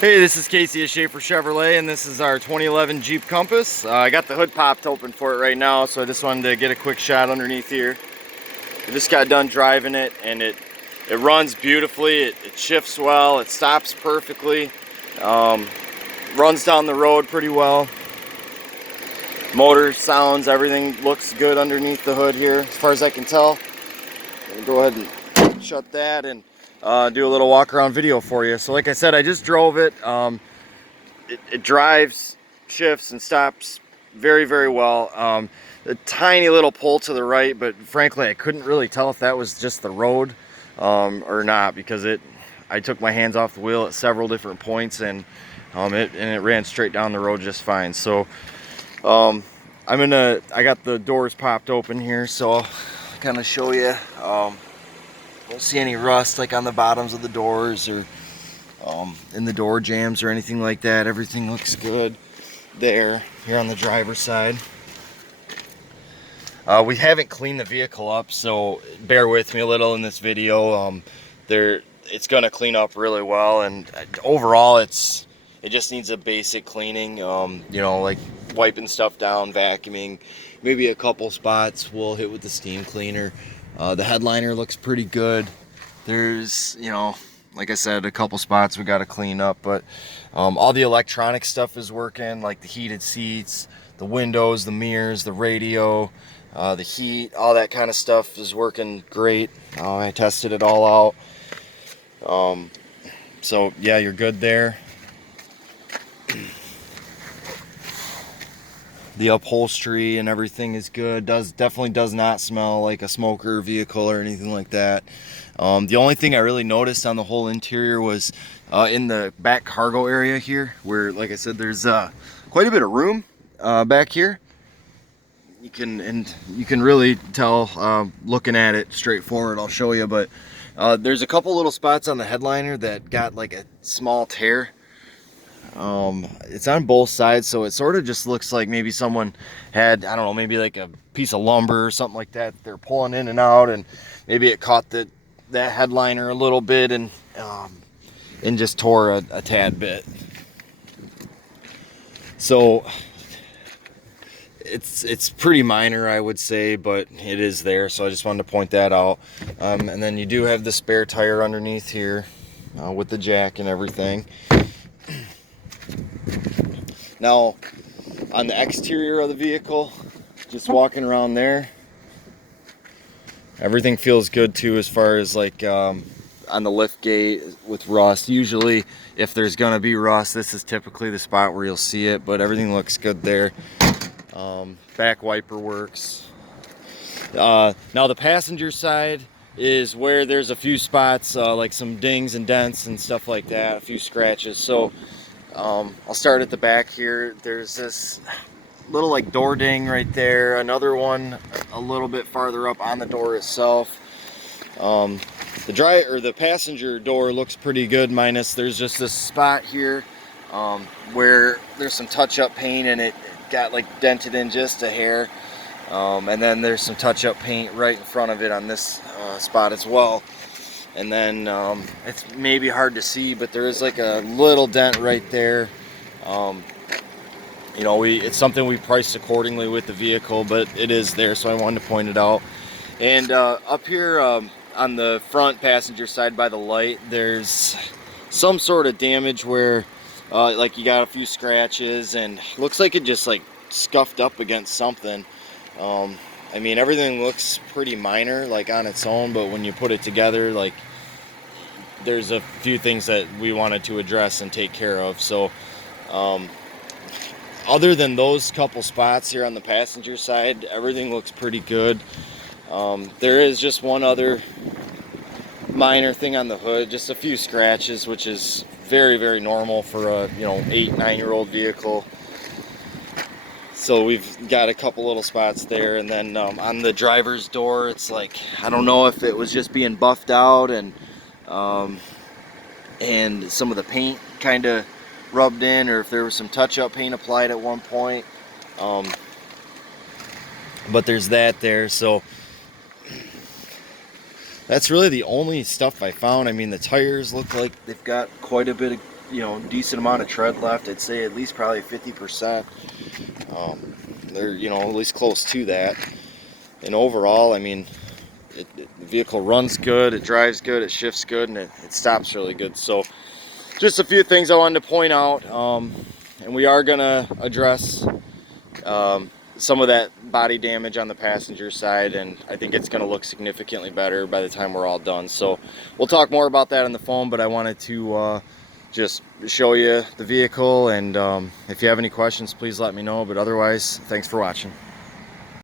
Hey, this is Kasey at Schafer Chevrolet, and this is our 2011 Jeep Compass. I got the hood popped open for it right now, so I just wanted to get a quick shot underneath here. I just got done driving it, and it runs beautifully. It shifts well. It stops perfectly. Runs down the road pretty well. Motor sounds, everything looks good underneath the hood here, as far as I can tell. I'll go ahead and shut that and do a little walk around video for you. So like I said, I just drove it. It drives, shifts, and stops very, very well. A tiny little pull to the right, but frankly, I couldn't really tell if that was just the road or not, because I took my hands off the wheel at several different points, and it ran straight down the road just fine. So I got the doors popped open here, so I'll kind of show you. Don't see any rust like on the bottoms of the doors or in the door jambs or anything like that. Everything looks good there. Here on the driver's side, we haven't cleaned the vehicle up, so bear with me a little in this video. It's gonna clean up really well, and overall it just needs a basic cleaning. You know, like wiping stuff down, vacuuming, maybe a couple spots we'll hit with the steam cleaner. The headliner looks pretty good. There's, you know, like I said, a couple spots we got to clean up, but all the electronic stuff is working, like the heated seats, the windows, the mirrors, the radio, the heat, all that kind of stuff is working great. I tested it all out. So yeah, you're good there. The upholstery and everything is good. Definitely does not smell like a smoker vehicle or anything like that. The only thing I really noticed on the whole interior was in the back cargo area here, where, like I said, there's quite a bit of room back here. You can really tell looking at it straightforward. I'll show you, but there's a couple little spots on the headliner that got like a small tear. It's on both sides, so it sort of just looks like maybe someone had, I don't know, maybe like a piece of lumber or something like that they're pulling in and out, and maybe it caught that headliner a little bit and just tore a tad bit. So it's pretty minor, I would say, but it is there, so I just wanted to point that out. And then you do have the spare tire underneath here with the jack and everything. Now, on the exterior of the vehicle, just walking around there, everything feels good too, as far as like on the lift gate with rust. Usually, if there's gonna be rust, this is typically the spot where you'll see it, but everything looks good there. Back wiper works. Now the passenger side is where there's a few spots, like some dings and dents and stuff like that, a few scratches. So I'll start at the back here. There's this little like door ding right there, another one a little bit farther up on the door itself. The passenger door looks pretty good, minus there's just this spot here where there's some touch-up paint and it got like dented in just a hair. And then there's some touch-up paint right in front of it on this spot as well. And then it's maybe hard to see, but there is like a little dent right there. You know, it's something we priced accordingly with the vehicle, but it is there, so I wanted to point it out. And up here on the front passenger side by the light, there's some sort of damage where like you got a few scratches, and looks like it just like scuffed up against something. I mean, everything looks pretty minor like on its own, but when you put it together, like there's a few things that we wanted to address and take care of. So other than those couple spots here on the passenger side, everything looks pretty good. There is just one other minor thing on the hood, just a few scratches, which is very, very normal for a 8-9-year-old vehicle. So we've got a couple little spots there, and then on the driver's door, it's like, I don't know if it was just being buffed out and some of the paint kind of rubbed in, or if there was some touch-up paint applied at one point. But there's that there, so that's really the only stuff I found. I mean, the tires look like they've got quite a bit of you know, decent amount of tread left. I'd say at least probably 50%. They're, you know, at least close to that. And overall, I mean, the vehicle runs good, it drives good, it shifts good, and it stops really good. So just a few things I wanted to point out. And we are gonna address some of that body damage on the passenger side, and I think it's gonna look significantly better by the time we're all done. So we'll talk more about that on the phone, but I wanted to just show you the vehicle, and if you have any questions, please let me know. But otherwise, thanks for watching.